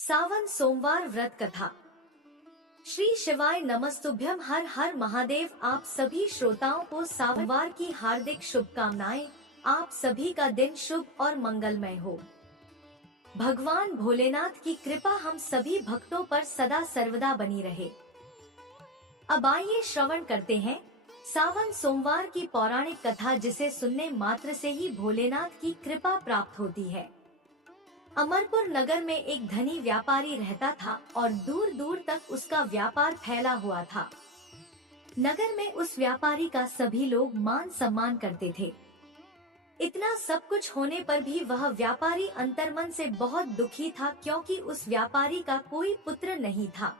सावन सोमवार व्रत कथा। श्री शिवाय नमस्तुभ्यम। हर हर महादेव। आप सभी श्रोताओं को सावनवार की हार्दिक शुभकामनाएं। आप सभी का दिन शुभ और मंगलमय हो। भगवान भोलेनाथ की कृपा हम सभी भक्तों पर सदा सर्वदा बनी रहे। अब आइए श्रवण करते हैं सावन सोमवार की पौराणिक कथा, जिसे सुनने मात्र से ही भोलेनाथ की कृपा प्राप्त होती है। अमरपुर नगर में एक धनी व्यापारी रहता था और दूर दूर तक उसका व्यापार फैला हुआ था। नगर में उस व्यापारी का सभी लोग मान सम्मान करते थे। इतना सब कुछ होने पर भी वह व्यापारी अंतर्मन से बहुत दुखी था, क्योंकि उस व्यापारी का कोई पुत्र नहीं था।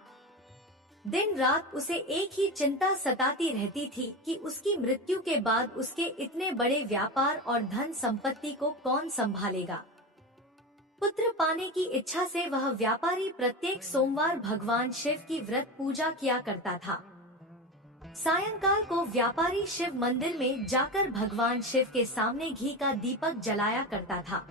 दिन रात उसे एक ही चिंता सताती रहती थी कि उसकी मृत्यु के बाद उसके इतने बड़े व्यापार और धन संपत्ति को कौन संभालेगा। पुत्र पाने की इच्छा से वह व्यापारी प्रत्येक सोमवार भगवान शिव की व्रत पूजा किया करता था। सायंकाल को व्यापारी शिव मंदिर में जाकर भगवान शिव के सामने घी का दीपक जलाया करता था।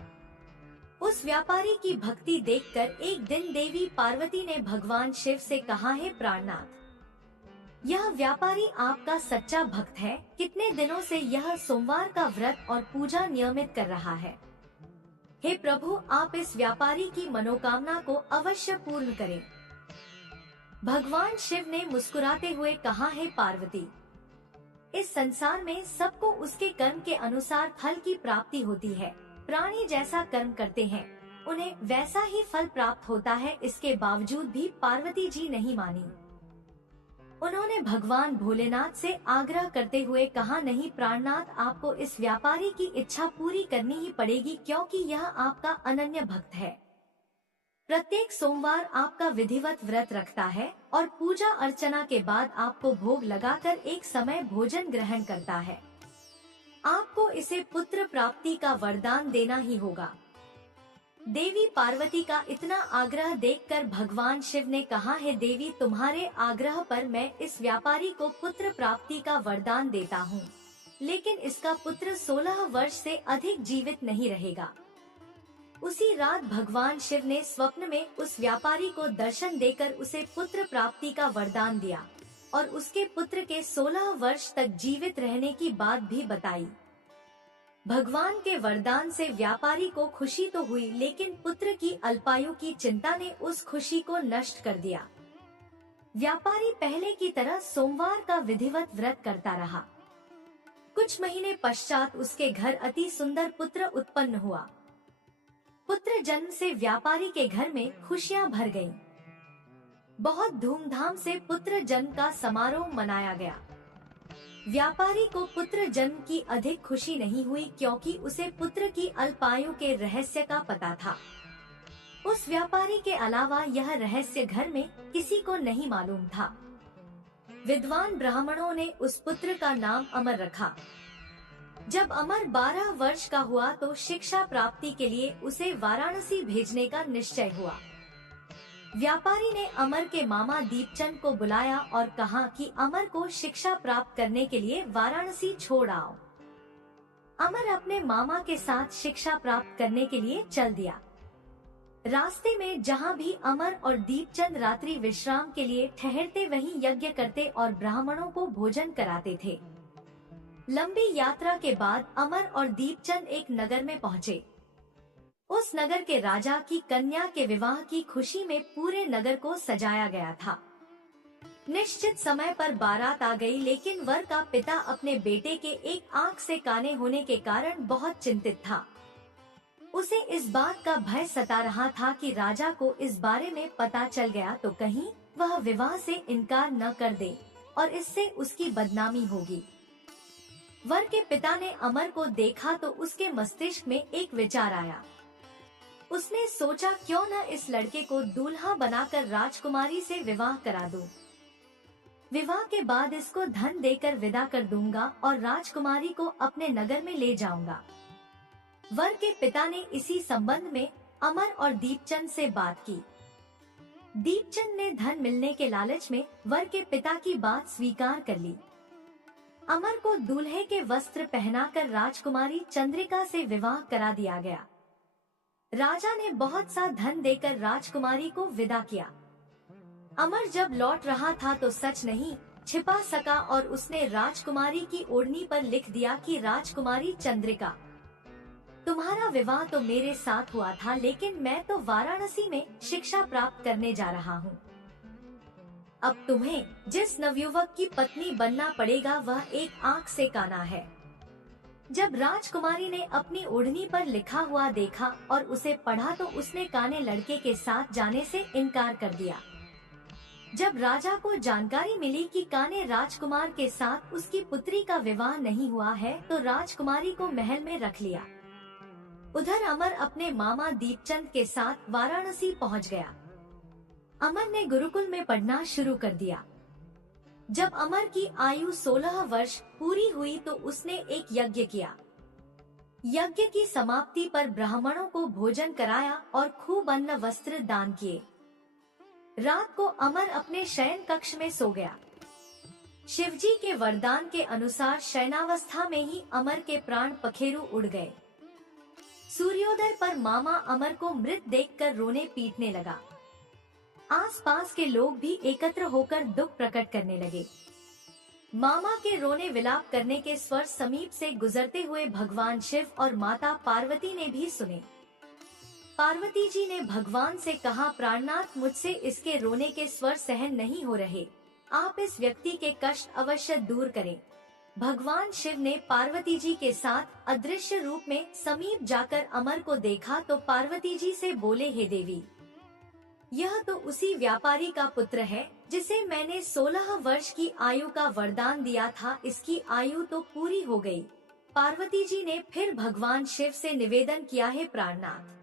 उस व्यापारी की भक्ति देखकर एक दिन देवी पार्वती ने भगवान शिव से कहा, हे प्राणनाथ, यह व्यापारी आपका सच्चा भक्त है। कितने दिनों से यह सोमवार का व्रत और पूजा नियमित कर रहा है। हे प्रभु, आप इस व्यापारी की मनोकामना को अवश्य पूर्ण करें। भगवान शिव ने मुस्कुराते हुए कहा, हे पार्वती, इस संसार में सबको उसके कर्म के अनुसार फल की प्राप्ति होती है। प्राणी जैसा कर्म करते हैं उन्हें वैसा ही फल प्राप्त होता है। इसके बावजूद भी पार्वती जी नहीं मानी। उन्होंने भगवान भोलेनाथ से आग्रह करते हुए कहा, नहीं प्राणनाथ, आपको इस व्यापारी की इच्छा पूरी करनी ही पड़ेगी, क्योंकि यह आपका अनन्य भक्त है। प्रत्येक सोमवार आपका विधिवत व्रत रखता है और पूजा अर्चना के बाद आपको भोग लगाकर एक समय भोजन ग्रहण करता है। आपको इसे पुत्र प्राप्ति का वरदान देना ही होगा। देवी पार्वती का इतना आग्रह देखकर भगवान शिव ने कहा, हे देवी, तुम्हारे आग्रह पर मैं इस व्यापारी को पुत्र प्राप्ति का वरदान देता हूँ, लेकिन इसका पुत्र 16 वर्ष से अधिक जीवित नहीं रहेगा। उसी रात भगवान शिव ने स्वप्न में उस व्यापारी को दर्शन देकर उसे पुत्र प्राप्ति का वरदान दिया और उसके पुत्र के 16 वर्ष तक जीवित रहने की बात भी बताई। भगवान के वरदान से व्यापारी को खुशी तो हुई, लेकिन पुत्र की अल्पायु की चिंता ने उस खुशी को नष्ट कर दिया। व्यापारी पहले की तरह सोमवार का विधिवत व्रत करता रहा। कुछ महीने पश्चात उसके घर अति सुंदर पुत्र उत्पन्न हुआ। पुत्र जन्म से व्यापारी के घर में खुशियां भर गईं। बहुत धूमधाम से पुत्र जन्म का समारोह मनाया गया। व्यापारी को पुत्र जन्म की अधिक खुशी नहीं हुई, क्योंकि उसे पुत्र की अल्पायु के रहस्य का पता था। उस व्यापारी के अलावा यह रहस्य घर में किसी को नहीं मालूम था। विद्वान ब्राह्मणों ने उस पुत्र का नाम अमर रखा। जब अमर 12 वर्ष का हुआ तो शिक्षा प्राप्ति के लिए उसे वाराणसी भेजने का निश्चय हुआ। व्यापारी ने अमर के मामा दीपचंद को बुलाया और कहा कि अमर को शिक्षा प्राप्त करने के लिए वाराणसी छोड़ आओ। अमर अपने मामा के साथ शिक्षा प्राप्त करने के लिए चल दिया। रास्ते में जहाँ भी अमर और दीपचंद रात्रि विश्राम के लिए ठहरते, वहीं यज्ञ करते और ब्राह्मणों को भोजन कराते थे। लंबी यात्रा के बाद अमर और दीपचंद एक नगर में पहुँचे। उस नगर के राजा की कन्या के विवाह की खुशी में पूरे नगर को सजाया गया था। निश्चित समय पर बारात आ गई, लेकिन वर का पिता अपने बेटे के एक आंख से काने होने के कारण बहुत चिंतित था। उसे इस बात का भय सता रहा था कि राजा को इस बारे में पता चल गया तो कहीं वह विवाह से इनकार न कर दे और इससे उसकी बदनामी होगी। वर के पिता ने अमर को देखा तो उसके मस्तिष्क में एक विचार आया। उसने सोचा, क्यों न इस लड़के को दूल्हा बनाकर राजकुमारी से विवाह करा दूं। विवाह के बाद इसको धन देकर विदा कर दूंगा और राजकुमारी को अपने नगर में ले जाऊंगा। वर के पिता ने इसी संबंध में अमर और दीपचंद से बात की। दीपचंद ने धन मिलने के लालच में वर के पिता की बात स्वीकार कर ली। अमर को दूल्हे के वस्त्र पहनाकर राजकुमारी चंद्रिका से विवाह करा दिया गया। राजा ने बहुत सा धन देकर राजकुमारी को विदा किया। अमर जब लौट रहा था तो सच नहीं छिपा सका और उसने राजकुमारी की ओढ़नी पर लिख दिया कि राजकुमारी चंद्रिका, तुम्हारा विवाह तो मेरे साथ हुआ था, लेकिन मैं तो वाराणसी में शिक्षा प्राप्त करने जा रहा हूँ। अब तुम्हें जिस नवयुवक की पत्नी बनना पड़ेगा वह एक आंख से काना है। जब राजकुमारी ने अपनी ओढ़नी पर लिखा हुआ देखा और उसे पढ़ा तो उसने काने लड़के के साथ जाने से इनकार कर दिया। जब राजा को जानकारी मिली कि काने राजकुमार के साथ उसकी पुत्री का विवाह नहीं हुआ है तो राजकुमारी को महल में रख लिया। उधर अमर अपने मामा दीपचंद के साथ वाराणसी पहुंच गया। अमर ने गुरुकुल में पढ़ना शुरू कर दिया। जब अमर की आयु 16 वर्ष पूरी हुई तो उसने एक यज्ञ किया। यज्ञ की समाप्ति पर ब्राह्मणों को भोजन कराया और खूब अन्न वस्त्र दान किए। रात को अमर अपने शयन कक्ष में सो गया। शिवजी के वरदान के अनुसार शयनावस्था में ही अमर के प्राण पखेरु उड़ गए। सूर्योदय पर मामा अमर को मृत देखकर रोने पीटने लगा। आसपास के लोग भी एकत्र होकर दुख प्रकट करने लगे। मामा के रोने विलाप करने के स्वर समीप से गुजरते हुए भगवान शिव और माता पार्वती ने भी सुने। पार्वती जी ने भगवान से कहा, प्राणनाथ, मुझसे इसके रोने के स्वर सहन नहीं हो रहे, आप इस व्यक्ति के कष्ट अवश्य दूर करें। भगवान शिव ने पार्वती जी के साथ अदृश्य रूप में समीप जाकर अमर को देखा तो पार्वती जी से बोले, हे देवी, यह तो उसी व्यापारी का पुत्र है जिसे मैंने 16 वर्ष की आयु का वरदान दिया था, इसकी आयु तो पूरी हो गई। पार्वती जी ने फिर भगवान शिव से निवेदन किया, है प्राणनाथ,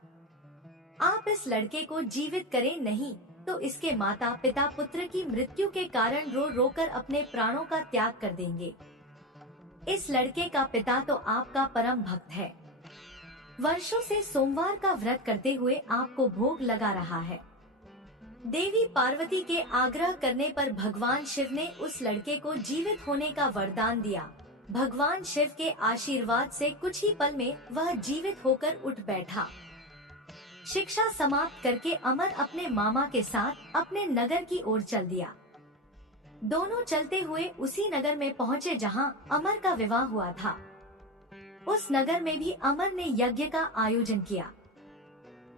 आप इस लड़के को जीवित करें, नहीं तो इसके माता पिता पुत्र की मृत्यु के कारण रो रो कर अपने प्राणों का त्याग कर देंगे। इस लड़के का पिता तो आपका परम भक्त है, वर्षों से सोमवार का व्रत करते हुए आपको भोग लगा रहा है। देवी पार्वती के आग्रह करने पर भगवान शिव ने उस लड़के को जीवित होने का वरदान दिया। भगवान शिव के आशीर्वाद से कुछ ही पल में वह जीवित होकर उठ बैठा। शिक्षा समाप्त करके अमर अपने मामा के साथ अपने नगर की ओर चल दिया। दोनों चलते हुए उसी नगर में पहुँचे जहाँ अमर का विवाह हुआ था। उस नगर में भी अमर ने यज्ञ का आयोजन किया।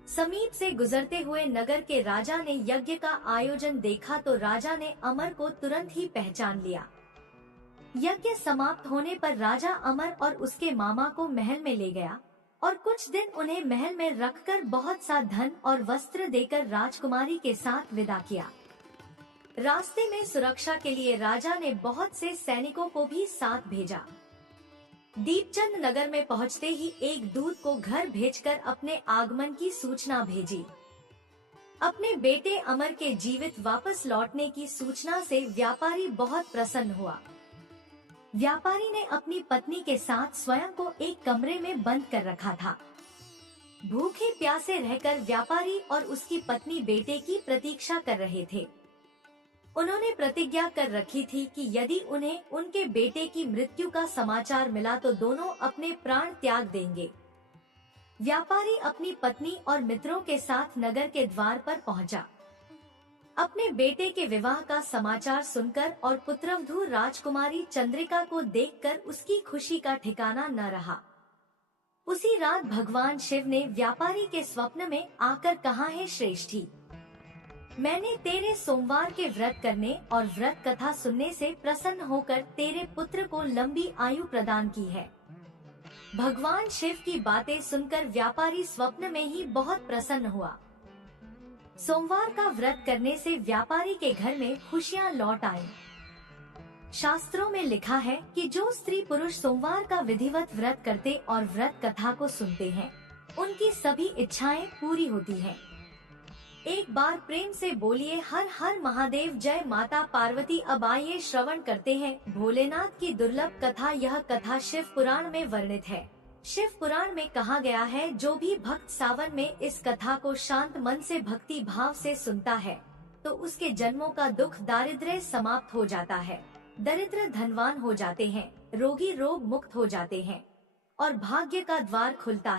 समीप से गुजरते हुए नगर के राजा ने यज्ञ का आयोजन देखा तो राजा ने अमर को तुरंत ही पहचान लिया। यज्ञ समाप्त होने पर राजा अमर और उसके मामा को महल में ले गया और कुछ दिन उन्हें महल में रखकर बहुत सा धन और वस्त्र देकर राजकुमारी के साथ विदा किया। रास्ते में सुरक्षा के लिए राजा ने बहुत से सैनिकों को भी साथ भेजा। दीपचंद नगर में पहुंचते ही एक दूत को घर भेजकर अपने आगमन की सूचना भेजी। अपने बेटे अमर के जीवित वापस लौटने की सूचना से व्यापारी बहुत प्रसन्न हुआ। व्यापारी ने अपनी पत्नी के साथ स्वयं को एक कमरे में बंद कर रखा था। भूखे प्यासे रहकर व्यापारी और उसकी पत्नी बेटे की प्रतीक्षा कर रहे थे। उन्होंने प्रतिज्ञा कर रखी थी कि यदि उन्हें उनके बेटे की मृत्यु का समाचार मिला तो दोनों अपने प्राण त्याग देंगे। व्यापारी अपनी पत्नी और मित्रों के साथ नगर के द्वार पर पहुंचा। अपने बेटे के विवाह का समाचार सुनकर और पुत्रवधू राजकुमारी चंद्रिका को देखकर उसकी खुशी का ठिकाना न रहा। उसी रात भगवान शिव ने व्यापारी के स्वप्न में आकर कहा, है श्रेष्ठी, मैंने तेरे सोमवार के व्रत करने और व्रत कथा सुनने से प्रसन्न होकर तेरे पुत्र को लंबी आयु प्रदान की है। भगवान शिव की बातें सुनकर व्यापारी स्वप्न में ही बहुत प्रसन्न हुआ। सोमवार का व्रत करने से व्यापारी के घर में खुशियां लौट आईं। शास्त्रों में लिखा है कि जो स्त्री पुरुष सोमवार का विधिवत व्रत करते और व्रत कथा को सुनते हैं, उनकी सभी इच्छाएं पूरी होती हैं। एक बार प्रेम से बोलिए हर हर महादेव, जय माता पार्वती। अब आइए श्रवण करते हैं भोलेनाथ की दुर्लभ कथा। यह कथा शिव पुराण में वर्णित है। शिव पुराण में कहा गया है, जो भी भक्त सावन में इस कथा को शांत मन से भक्ति भाव से सुनता है तो उसके जन्मों का दुख दारिद्र्य समाप्त हो जाता है, दरिद्र धनवान हो जाते हैं, रोगी रोग मुक्त हो जाते हैं और भाग्य का द्वार खुलता है।